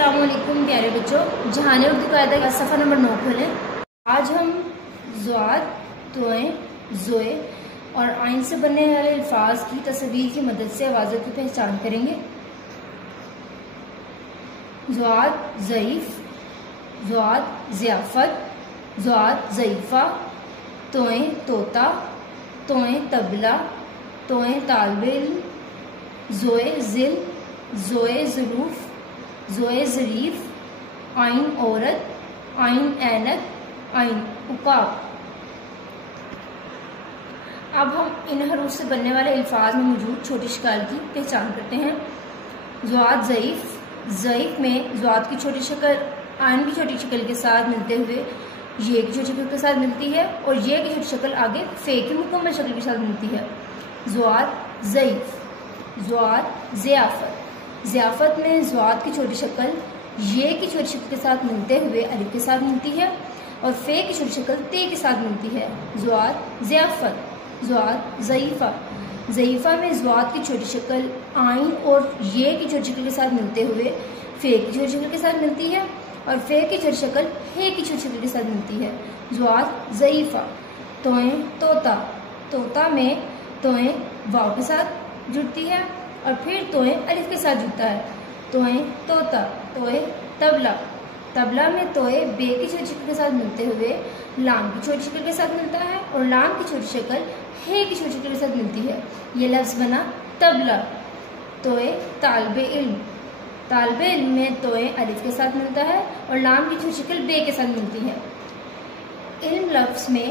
अस्सलाम वालेकुम प्यारे बच्चों, जहाने उर्दू कायदा का सफ़ा नंबर 9 खोलें। आज हम ज़ुआद, तोए, ज़ोए और आइन से बनने वाले अल्फाज की तस्वीर की मदद से आवाज़ों की पहचान करेंगे। ज़ुआद ज़ईफ़, ज़ुआद ज़ियाफ़त, ज़ुआद ज़ईफ़ा, तोए तोता, तोए तबला, तोए तालिबे इल्म, ज़ोए ज़िल, ज़ोए ज़रूफ़, ज़ोए ज़रीफ़, आइन औरत, आइन ऐनक, आइन उकाब। अब हम इन हरूफ से बनने वाले अल्फाज में मौजूद छोटी शक्ल की पहचान करते हैं। ज़ुआद ज़ईफ़, ज़ईफ़ में ज़ुआद की छोटी शक्ल आइन की छोटी शक्ल के साथ मिलते हुए ये की छोटी शक्ल के साथ मिलती है और ये की छोटी शक्ल आगे फे की मुकम्मल शक्ल के साथ मिलती है। ज़ुआद ज़ईफ़, ज़ुआद ज़ियाफ़त, ज़ियाफ़त में ज़ुआद की छोटी शक्ल ये की छोटी शक्ल के साथ मिलते हुए अलिफ के साथ मिलती है और फे की छोटी शक्ल ते के साथ मिलती है। ज़ुआद ज़ियाफ़त, ज़ुआद ज़ईफ़ा, ज़ईफ़ा में ज़ुआद की छोटी शक्ल आइन और ये की छोटी शक्ल के साथ मिलते हुए फे की छोटी शक्ल के साथ मिलती है और फे की छोटी शक्ल हे की छोटी शक्ल के साथ मिलती है। ज़ुआद ज़ईफ़ा। तोए तोता, तोता में तोए वाव के साथ जुड़ती है और फिर तोए अलिफ के साथ जुड़ता है। तोए तोता, तोए तबला, तबला में तोए बे की छोटी शक्ल के साथ मिलते हुए लाम की छोटी शक्ल के साथ मिलता है और लाम की छोटी शक्ल हे की छोटी शक्ल के साथ मिलती है। ये लफ्ज़ बना तबला। तोए तालिबे इल्म, तालिबे इल्म में तोए अलिफ के साथ मिलता है और लाम की छोटी शक्ल बे के साथ मिलती है। इल्म लफ्ज़ में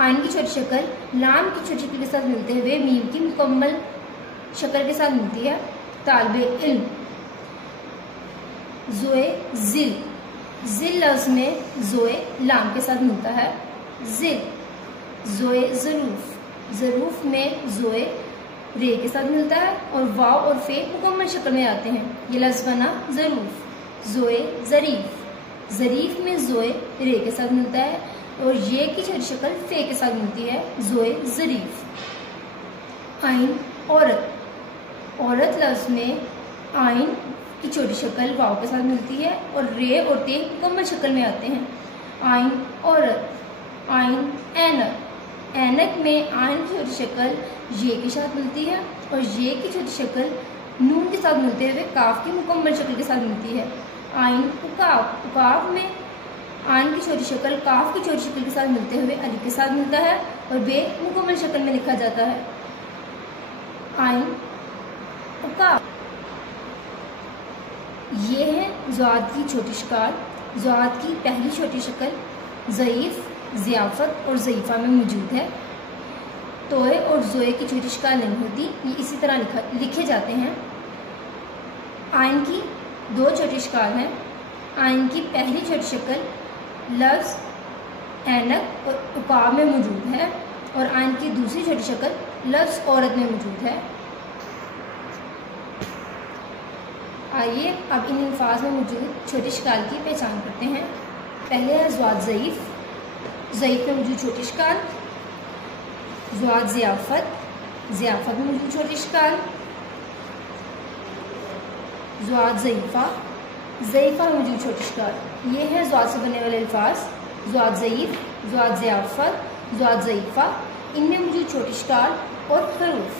आइन की छोटी शक्ल लाम की छोटी शक्ल के साथ मिलते हुए मीम की मुकम्मल शक्ल के साथ मिलती है। तालिबे इल्म। ज़ोए ज़िल, ज़िल लफ्ज़ में ज़ोए लाम के साथ मिलता है। ज़िल। ज़ोए ज़रूफ़, ज़रूफ़ में ज़ोए रे के साथ मिलता है और वाव और फे मुकम्मल शक्ल में आते हैं। ये लफ्ज़ बना ज़रूफ़। ज़ोए ज़रीफ़, ज़रीफ़ में ज़ोए रे के साथ मिलता है और ये की छोटी शक्ल फे के साथ मिलती है। ज़ोए ज़रीफ़। आइन औरत, औरत लफ्ज़ में आइन की छोटी शक्ल वाव के साथ मिलती है और रे और ते मुकम्मल शक्ल में आते हैं। आइन औरत। आइन ऐनक, ऐनक में आइन की छोटी शक्ल ये के साथ मिलती है और ये की छोटी शक्ल नून के साथ मिलते हुए काफ की मुकम्मल शक्ल के साथ मिलती है। आइन उकाब, उकाब में आइन की छोटी शक्ल काफ की छोटी शक्ल के साथ मिलते हुए अलिफ के साथ मिलता है और बे मुकम्मल शक्ल में लिखा जाता है। आइन उकाब। ये है ज़ुआद की छोटी शक्ल। ज़ुआद की पहली छोटी शक्ल ज़ईफ़, ज़ियाफ़त और ज़ईफ़ा में मौजूद है। तोए और ज़ोए की छोटी शक्ल नहीं होती, ये इसी तरह लिखे जाते हैं। आइन की दो छोटी शक्ल हैं। आइन की पहली छोटी शक्ल लफ्ज़ ऐनक और उकाब में मौजूद है और आइन की दूसरी छोटी शक्ल लफ्ज़ औरत में मौजूद है। आइए अब इन अल्फाज में मौजूद छोटी शक्ल की पहचान करते हैं। पहले है ज़ुआद ज़ईफ़, ज़ईफ़ में मौजूद छोटी शक्ल। ज़ुआद ज़ियाफ़त, ज़ियाफ़त में मौजूद छोटी शक्ल। ज़ुआद ज़ईफ़ा, ज़ईफ़ा में मौजूद छोटी शक्ल। ये है ज़ुआद से बनने वाले अल्फाज। ज़ुआद ज़ईफ़, ज़ुआद ज़ियाफ़त, ज़ुआद ज़ईफ़ा, इनमें मौजूद छोटी शक्ल और हरूफ।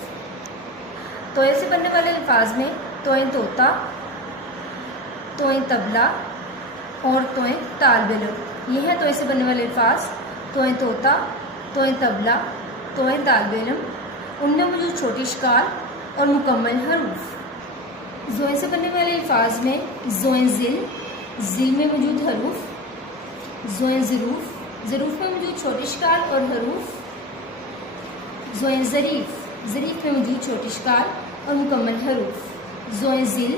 तोए से बनने वाले अल्फाज में तोए तोता, तोए तबला और तोए तालिबे इल्म। ये है तोए से बनने वाले अल्फाज। तोए तोता, तोए तबला, तोए तालिबे इल्म, उनमें मौजूद छोटी शक्ल और मुकम्मल हरूफ। ज़ोए से बनने वाले अल्फाज में ज़ोए ज़िल, ज़िल में मौजूद हरूफ। ज़ोए ज़रूफ़, ज़रूफ़ में मौजूद छोटी शक्ल और हरूफ। ज़ोए ज़रीफ़, ज़रीफ़ में मौजूद छोटी शक्ल और मुकम्मल हरूफ। ज़ोए ज़िल,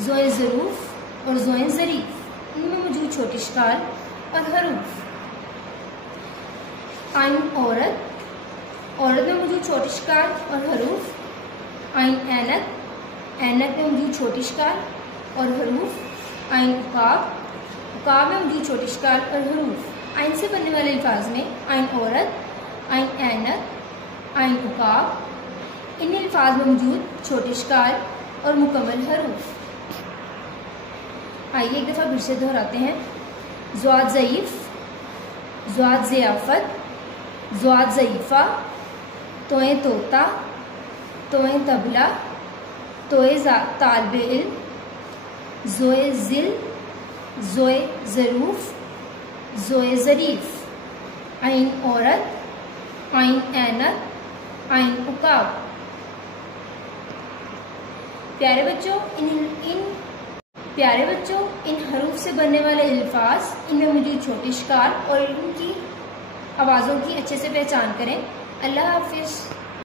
ज़ोए ज़रूफ़ और ज़ोए ज़रीफ़, इनमें मौजूद छोटी शक्ल और हरूफ। आइन औरत, औरत में मौजूद छोटी शक्ल और हरूफ। आइन ऐनक, ऐनक में मौजूद छोटी शक्ल और हरूफ। आइन उकाब, उकाब में मौजूद छोटी शक्ल और हरूफ। आइन से बनने वाले अल्फाज में आइन औरत, आइन ऐनक, आइन उकाब, इन अल्फाज में मौजूद छोटी शक्ल और मुकम्मल हरूफ। आइए एक दफ़ा फिर से दोहराते हैं। ज़्वाद ज़ईफ़, ज़्वाद ज़ियाफ़त, ज़्वाद ज़ईफ़ा, तोए तोता, तोए तबला, तोए तालिबे इल्म, ज़ोए ज़िल, ज़ोए ज़रूफ़, ज़ोए ज़रीफ़, आइन औरत, आइन ऐनक, आइन उकाब। प्यारे बच्चों, इन हरूफ से बनने वाले अल्फाज, इनमें मौजूद छोटे शिकार और इनकी आवाज़ों की अच्छे से पहचान करें। अल्लाह हाफिज़।